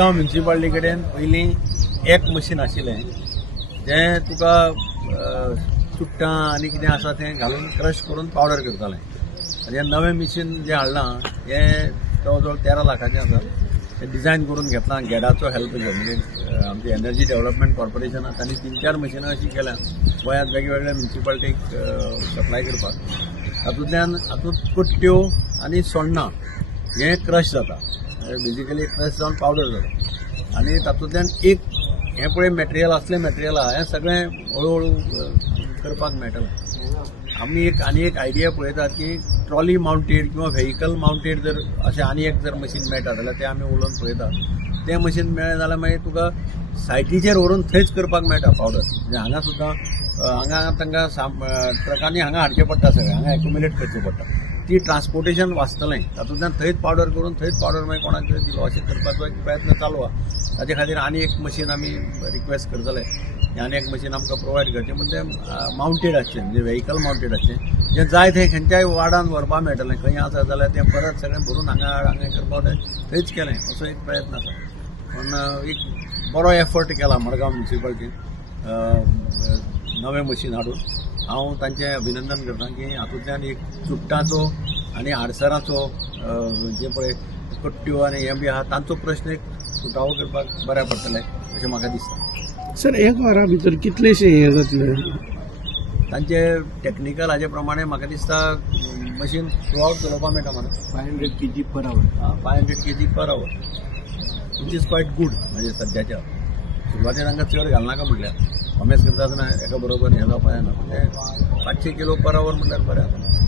मडगांव म्युनिसिपालिटी कडेन पयलीं एक मशीन आशिल्लें जें तुका चुट्टां आनी कितें आसा तें घालून क्रश करून पावडर करतालें. आनी हें नवें मशीन जें हाडलां हें जवळ जवळ 13 लाखाचें आसा. तें डिझायन करून घेतलां गेडाचो हेल्प घेवन म्हणजे आमचे एनर्जी डेव्हलपमेंट कॉर्पोरेशनान तांणी 3-4 मशिनां अशीं केल्या गोंयांत वेगवेगळ्या म्युनिसिपालिटीक सप्लाय करपाक. हातूंत कट्ट्यो आनी सोण्णां हें क्रश जाता, बेजिकली क्रश जावन पावडर जाता. आनी तातूंतल्यान एक हें पळय मॅटेरियल असलें मॅटेरियल आहा हें सगळें हळू हळू करपाक मेळटलें. आमी आनी एक आयडिया पळयतात की ट्रॉली माउंटेड किंवा व्हेहिकल माउंटेड जर अशें आनी एक जर मशीन मेळटा जाल्यार तें आमी उलोवन पळयतात. तें मशीन मेळ्ळें जाल्यार मागीर तुका सायटीचेर व्हरून थंयच करपाक मेळटा पावडर. म्हणजे हांगा सुद्दां हांगा तांकां ट्रकांनी हांगा हाडचें पडटा, सगळें हांगा एक्युमुलेट करचें पडटा. ती ट्रान्सपोर्टेशन वाचतलें, तातूंतल्यान थंयच पावडर करून थंयच पावडर मागीर कोणाक दिलो अशें करपाचो एक प्रयत्न चालू आहा. ताचे खातीर आनी एक मशीन आमी रिक्वेस्ट करतले आनी एक मशीन आमकां प्रोवायड करचें. म्हणजे तें माउंटेड आसचें, म्हणजे व्हेहिकल माउंटेड आसचें, जें जाय थंय खंयच्याय वार्डान व्हरपाक मेळटलें. खंय आसा जाल्यार तें परत सगळें भरून हांगा करपाक थंयच केलें असो एक प्रयत्न आसा. पूण एक बरो एफर्ट केला मडगांव म्युनिसिपालिटीन नवें मशीन हाडून. हांव तांचें अभिनंदन करतां की हातूंतल्यान एक चुट्टांचो आनी आडसरांचो जें पळय कट्ट्यो आनी हें बी आहा तांचो प्रश्न एक सुटावो करपाक बऱ्या पडटलें अशें म्हाका दिसता. सर एक वरा भितर कितलेशें हें जातलें? तांचे टॅक्निकल हाजे प्रमाणे म्हाका दिसता मशीन थ्रू आउट चलोवपाक मेळटा म्हाका 500 kg per hour. 500 kg per hour, which is quiet good. म्हणजे सद्याच्या सुरवातेर हांगा चड घालनाका म्हटल्यार कॉमेस करता आसतना एका बरोबर हें जावपाक जायना. 500 किलो पर आवर म्हटल्यार बरें आसा.